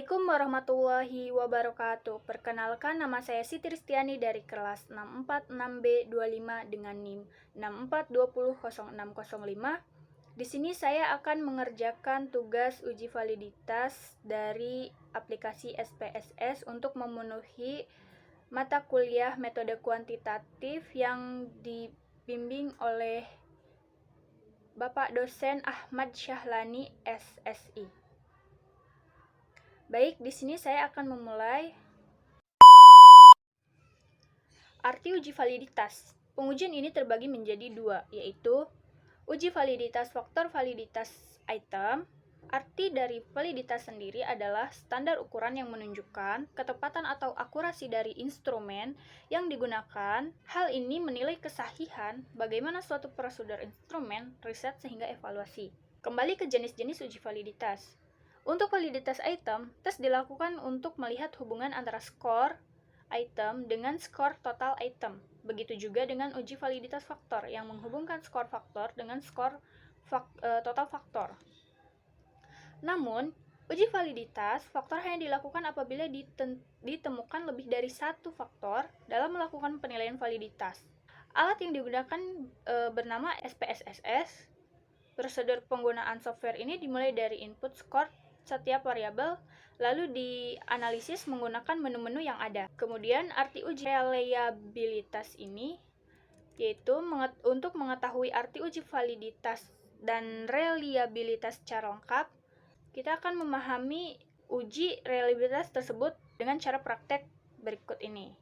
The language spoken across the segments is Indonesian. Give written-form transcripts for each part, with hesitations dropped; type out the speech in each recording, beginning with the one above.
Assalamualaikum warahmatullahi wabarakatuh. Perkenalkan, nama saya Siti Ristiani dari kelas 646B25 dengan NIM 64200605. Di sini saya akan mengerjakan tugas uji validitas dari aplikasi SPSS untuk memenuhi mata kuliah metode kuantitatif yang dibimbing oleh Bapak dosen Ahmad Syahlani SSI. Baik, di sini saya akan memulai. Arti uji validitas. Pengujian ini terbagi menjadi dua, yaitu uji validitas faktor validitas item. Arti dari validitas sendiri adalah standar ukuran yang menunjukkan ketepatan atau akurasi dari instrumen yang digunakan. Hal ini menilai kesahihan bagaimana suatu prosedur instrumen, riset, sehingga evaluasi. Kembali ke jenis-jenis uji validitas. Untuk validitas item, tes dilakukan untuk melihat hubungan antara skor item dengan skor total item. Begitu juga dengan uji validitas faktor yang menghubungkan skor faktor dengan skor total faktor. Namun, uji validitas faktor hanya dilakukan apabila ditemukan lebih dari satu faktor dalam melakukan penilaian validitas. Alat yang digunakan bernama SPSS. Prosedur penggunaan software ini dimulai dari input skor setiap variabel, lalu dianalisis menggunakan menu-menu yang ada. Kemudian arti uji reliabilitas ini yaitu untuk mengetahui arti uji validitas dan reliabilitas secara lengkap, kita akan memahami uji reliabilitas tersebut dengan cara praktek berikut ini.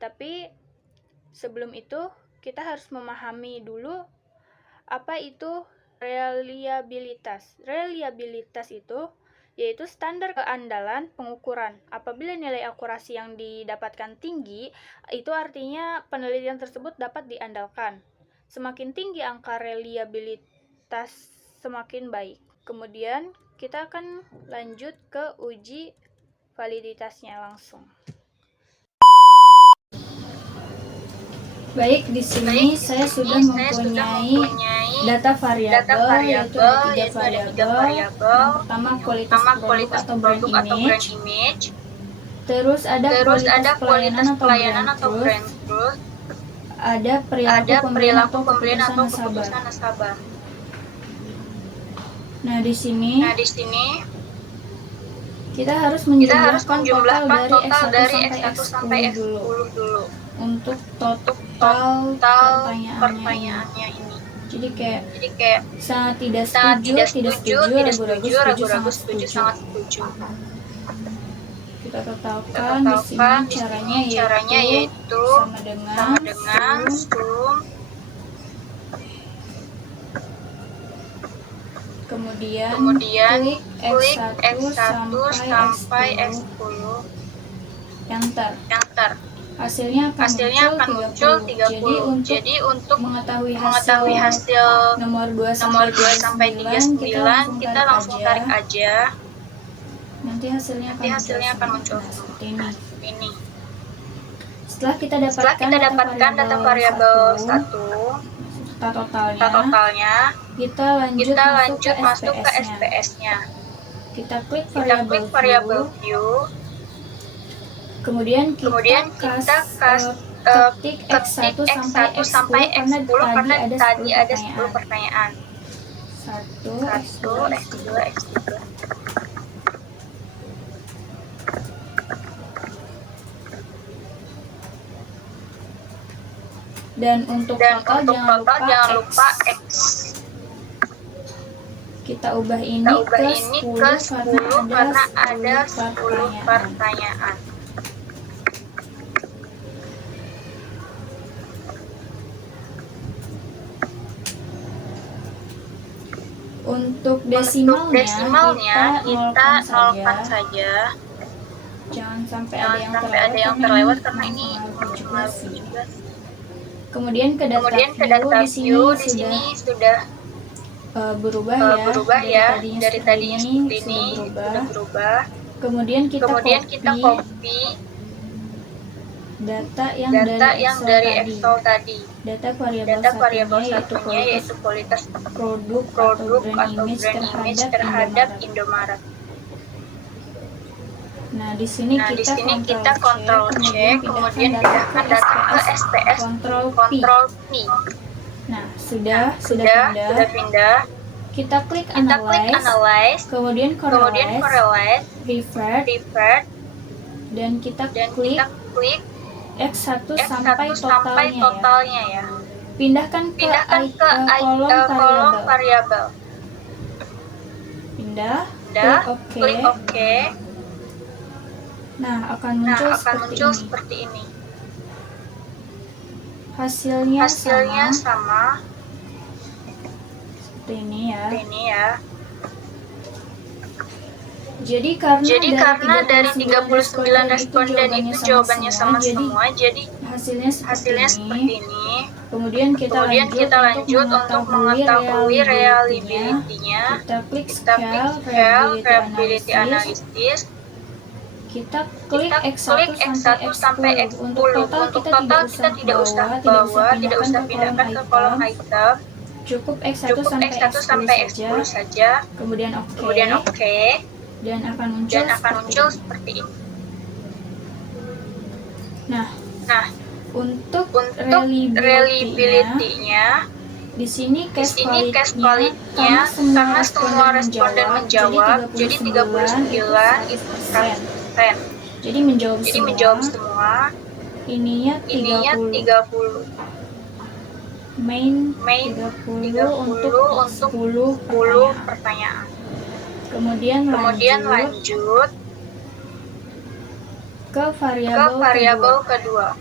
Tapi sebelum itu kita harus memahami dulu apa itu reliabilitas. Reliabilitas itu yaitu standar keandalan pengukuran. Apabila nilai akurasi yang didapatkan tinggi, itu artinya penelitian tersebut dapat diandalkan. Semakin tinggi angka reliabilitas, semakin baik. Kemudian kita akan lanjut ke uji validitasnya langsung. Baik, di sini saya sudah mempunyai data variabel, yaitu ada tiga variabel. Yang pertama kualitas produk atau brand image. Terus ada kualitas pelayanan atau brand truth. Ada perilaku pembelian atau keputusan nasabah. Nah, di sini kita harus menjumlahkan total dari X1 sampai X10 dulu. Untuk total pertanyaannya ini. Jadi kayak sangat tidak setuju, ragu-ragu, setuju, sangat setuju. Kita totalkan di sini caranya yaitu sama dengan sum. Kemudian klik X1 sampai X10. Enter. Hasilnya akan muncul 30. Jadi untuk mengetahui hasil nomor 2 sampai 39 kita langsung tarik aja. Nanti hasilnya akan muncul seperti ini. Setelah kita dapatkan data variabel 1, totalnya, kita lanjut masuk ke SPSS-nya. Kita klik variabel view. Kemudian kita ketik X1 sampai X10 karena tadi ada 10 pertanyaan. 1, X2, X3. Dan untuk total jangan lupa X. Kita ubah ini ke 10 karena ada 10 pertanyaan. Untuk desimalnya kita nolkan saja. Jangan sampai ada yang terlewat karena ini mempengaruhi juga. Kemudian ke data view di sini sudah berubah ya. Dari tadinya seperti ini sudah berubah. Kemudian kita copy data yang dari Excel tadi. Data variabel satunya yaitu kualitas produk atau brand image terhadap Indomaret. Nah, di sini kita Ctrl C, kemudian pindahkan data ke SPS, Ctrl P. Nah, sudah pindah. Kita klik Analyze, kemudian Correlate, Revert, dan kita klik X1 sampai totalnya ya. Pindahkan ke kolom variabel. Pindah, klik OK. Nah, akan muncul seperti ini. Hasilnya sama. Seperti ini ya. Jadi karena dari 39 responden itu jawabannya sama semua, jadi hasilnya seperti ini. Kemudian kita lanjut untuk mengetahui reliability-nya. Kita klik Scale Reliability Analysis. Kita klik X1 sampai X10. Untuk total kita tidak usah pindahkan ke kolom item. Cukup X1 sampai X10 saja. Kemudian OK. Dan akan muncul seperti ini. Nah, untuk reliability-nya di sini case validity-nya karena semua responden menjawab, jadi 39 itu 100%. Jadi menjawab semua. Ininya 30. Main 30 untuk 10 pertanyaan. Kemudian lanjut ke variabel kedua.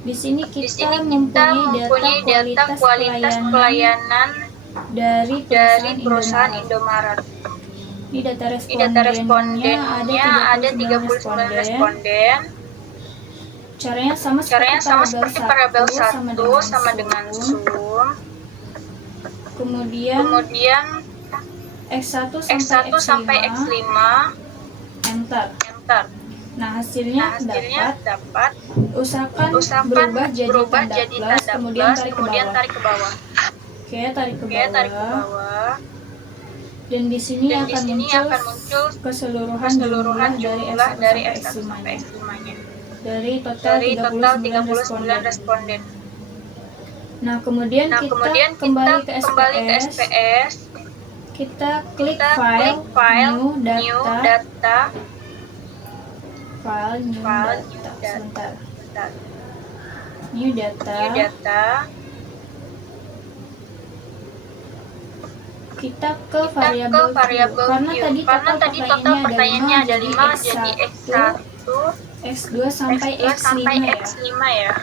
Di sini kita mempunyai data kualitas pelayanan dari perusahaan Indomaret. Ini data respondennya ada 39 responden. Caranya sama seperti variabel 1 sama dengan Zoom. Kemudian X1 sampai X5 enter. Nah, hasilnya dapat. Usahakan berubah jadi tanda plus, kemudian tarik ke bawah. Oke, tarik ke bawah. Dan di sini akan muncul keseluruhan jumlah dari X1 sampai X5-nya. Dari total 39 responden. Nah, kemudian kita kembali ke SPS. Kita klik File, New Data. Sebentar. New Data. Kita ke variabel karena tadi total pertanyaannya ada 5, jadi X1, X2 sampai X5 ya.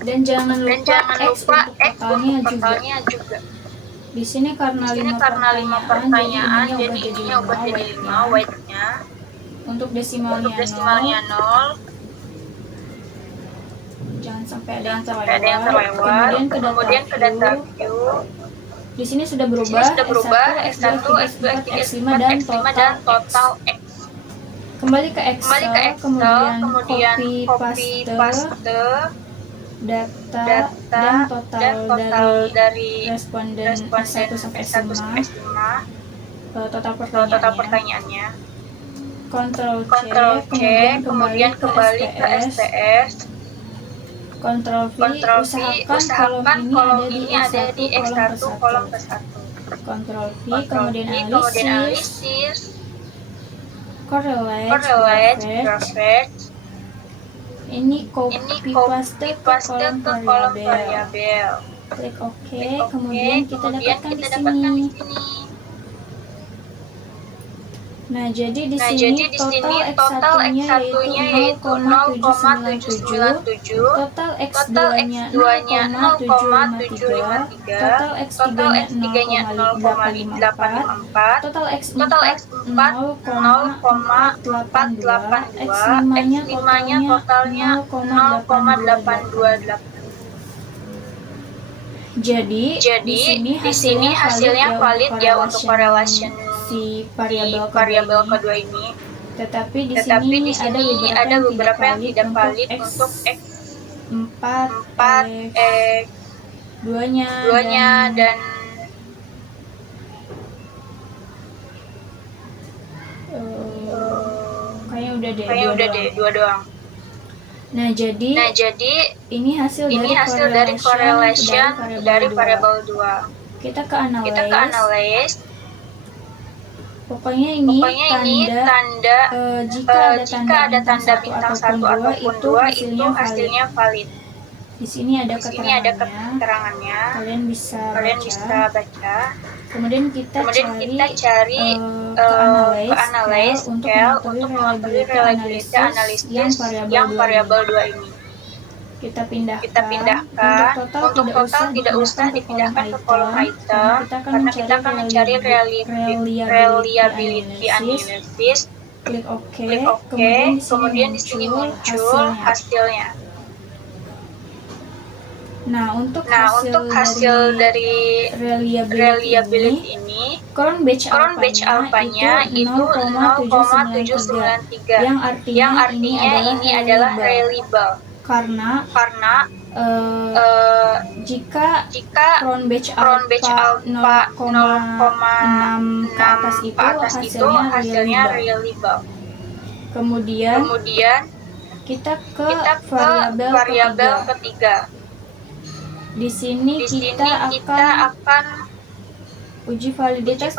Dan jangan lupa X untuk totalnya juga. Di sini karena 5 pertanyaan, jadi ininya ubah jadi 5 weight-nya. Untuk desimalnya 0. Jangan sampai ada yang terlewat. Kemudian ke data view. Di sini sudah berubah X1, X2, X3, X5 dan total X. Kembali ke Excel, kemudian copy paste data dan total dari responden S1 sampai S5, total pertanyaannya. Ctrl C, kemudian kembali ke SPS. Ctrl V, usahakan kolom ini ada di X1 kolom ke-1. Ctrl V, kemudian analisis, correlate, graph. Ini copy paste ke kolom variabel. Klik OK, kemudian kita dapatkan di sini. Nah, jadi di sini total X1-nya yaitu 0,797, total X2-nya 0,753, total X3-nya 0,854, total X4 0,482, X5-nya totalnya 0,828. Jadi di sini hasilnya valid ya untuk correlation si variabel kedua ini. Tetapi di sini ada beberapa yang tidak valid untuk X4, X2-nya dan udah deh, kayaknya udah deh, 2 doang. Nah, jadi ini hasil dari correlation dari variabel 2. Kita ke Kita ke analyze. analyze. Pokoknya ini tanda jika ada tanda bintang 1 ataupun 2 itu hasilnya valid. Di sini ada keterangannya. Kalian bisa baca. Kemudian kita cari ke analyze scale untuk mengetahui reliability analisis yang variabel 2 ini. Kita pindahkan. Untuk total tidak usah dipindahkan ke kolom item karena kita akan mencari reliability analysis. Klik OK. Kemudian di sini muncul hasilnya. Nah, untuk hasil dari reliability ini, current batch alpha-nya itu 0,793, yang artinya ini adalah reliable. Karena jika current batch alpha 0,6 ke atas itu hasilnya reliable. Kemudian kita ke variabel ketiga. Di sini kita akan uji validitas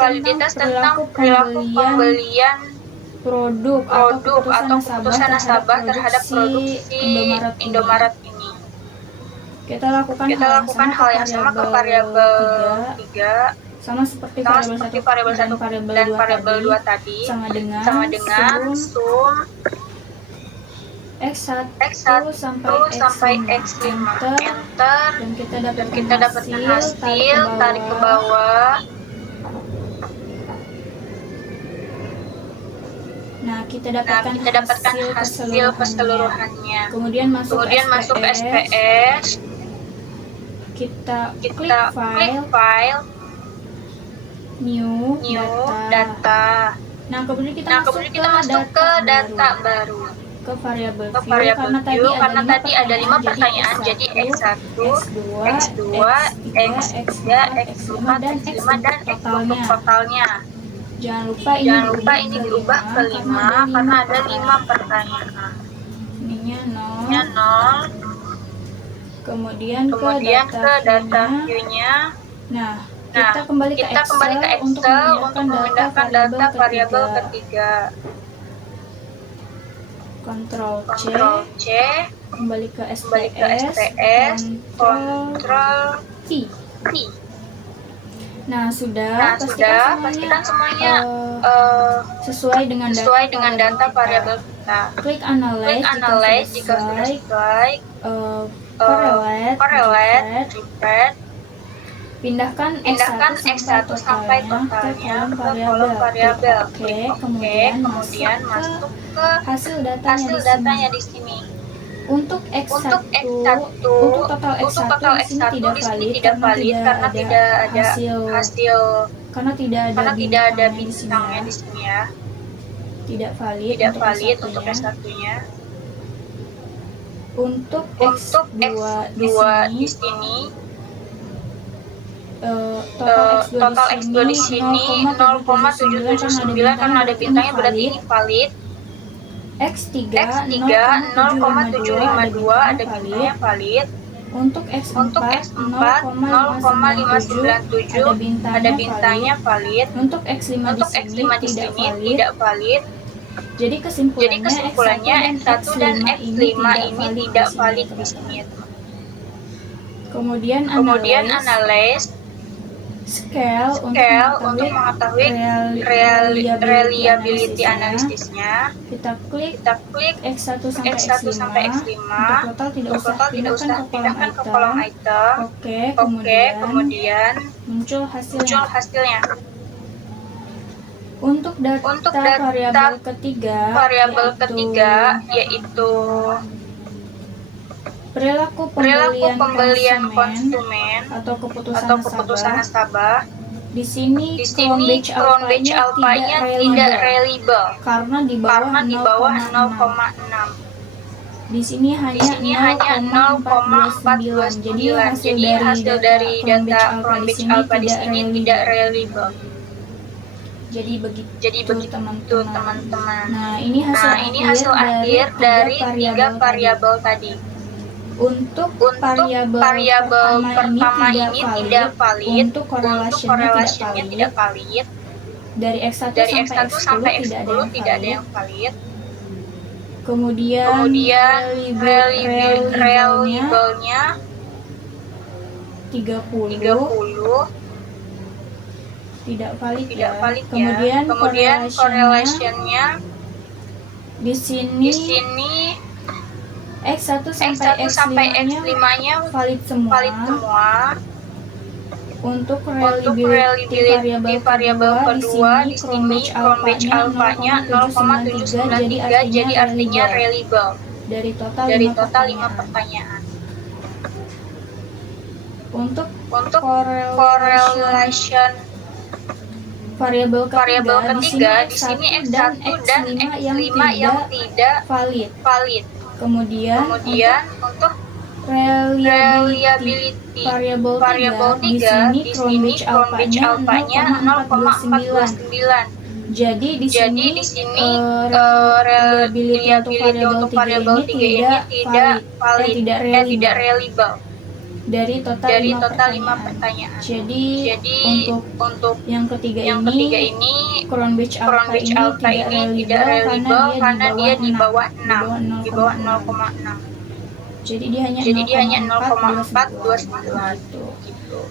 tentang pembelian produk atau keputusan nasabah terhadap produksi Indomaret ini. Kita lakukan hal yang sama ke variabel 3, sama seperti variabel 1 dan variabel 2 tadi, sama dengan sum X1 sampai X5, enter, dan kita dapatkan hasil, tarik ke bawah. Nah, kita dapatkan hasil keseluruhannya. Kemudian masuk ke SPS. Kita klik file, new data. Nah, kemudian kita masuk ke data baru. Ke variabel view karena tadi ada 5 pertanyaan, jadi X1, X2, X3, X5 dan X untuk totalnya. Jangan lupa ini diubah ke 5 karena ada 5 pertanyaan. Ininya 0. Kemudian ke data view-nya. Nah, kita kembali ke Excel untuk memindahkan data variabel ketiga. Ctrl C, kembali ke SPS, Ctrl T. Nah, pastikan semuanya sesuai dengan data variabel kita. Klik analyze jika sudah sesuai, correlate, refresh. Pindahkan X1 sampai totalnya ke kolom variabel. Oke, kemudian masuk ke hasil datanya di sini. Untuk X1, untuk total X1 di sini tidak valid karena tidak ada hasil, karena tidak ada bintangnya di sini ya. Tidak valid untuk X1-nya. Untuk X2 di sini, total X2 di sini 0,779 karena ada bintangnya, berarti ini valid. X3 0,752 ada bintangnya, valid. Untuk X4 0,597 ada bintangnya, valid. Untuk X5 di sini tidak valid. Jadi kesimpulannya X1 dan X5 ini tidak valid di sini. Kemudian analyze scale untuk mengetahui reliability analisisnya. Kita klik X1 sampai X5. Untuk total tidak usah pindahkan ke kolom item. Oke, kemudian muncul hasilnya. Untuk data variabel ketiga yaitu perilaku pembelian konsumen atau keputusan nasabah. Di sini crown batch alpha-nya tidak reliable karena di bawah 0,6. Di sini hanya 0,429. Jadi hasil dari data crown batch alpha di sini tidak reliable. Jadi begitu begitu teman-teman. teman-teman. Nah, ini hasil akhir dari tiga variabel tadi. Untuk variabel pertama ini tidak valid, untuk korelasinya tidak valid. Dari X1 sampai X10 tidak ada yang valid. Kemudian reliabelnya 30 tidak valid ya. Kemudian correlationnya di sini X1 sampai X5-nya valid semua. Untuk reliability variabel kedua di sini Cronbach alpha-nya 0,793, jadi artinya reliable dari total 5 pertanyaan. Untuk correlation variabel ketiga di sini X1 dan X5 yang tidak valid. Kemudian untuk reliability variabel 3 di sini Cronbach alpha-nya 0,429. Jadi di sini reliability untuk variabel 3 ini tidak reliable dari total 5 pertanyaan. Jadi untuk yang ketiga ini Cronbach alpha ini tidak reliable karena dia di bawah 0,6. Jadi dia hanya 0,429 gitu.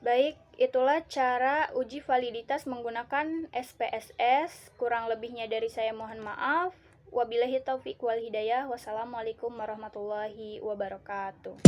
Baik, itulah cara uji validitas menggunakan SPSS. Kurang lebihnya dari saya mohon maaf. Wabillahi taufiq wal hidayah. Wassalamualaikum warahmatullahi wabarakatuh.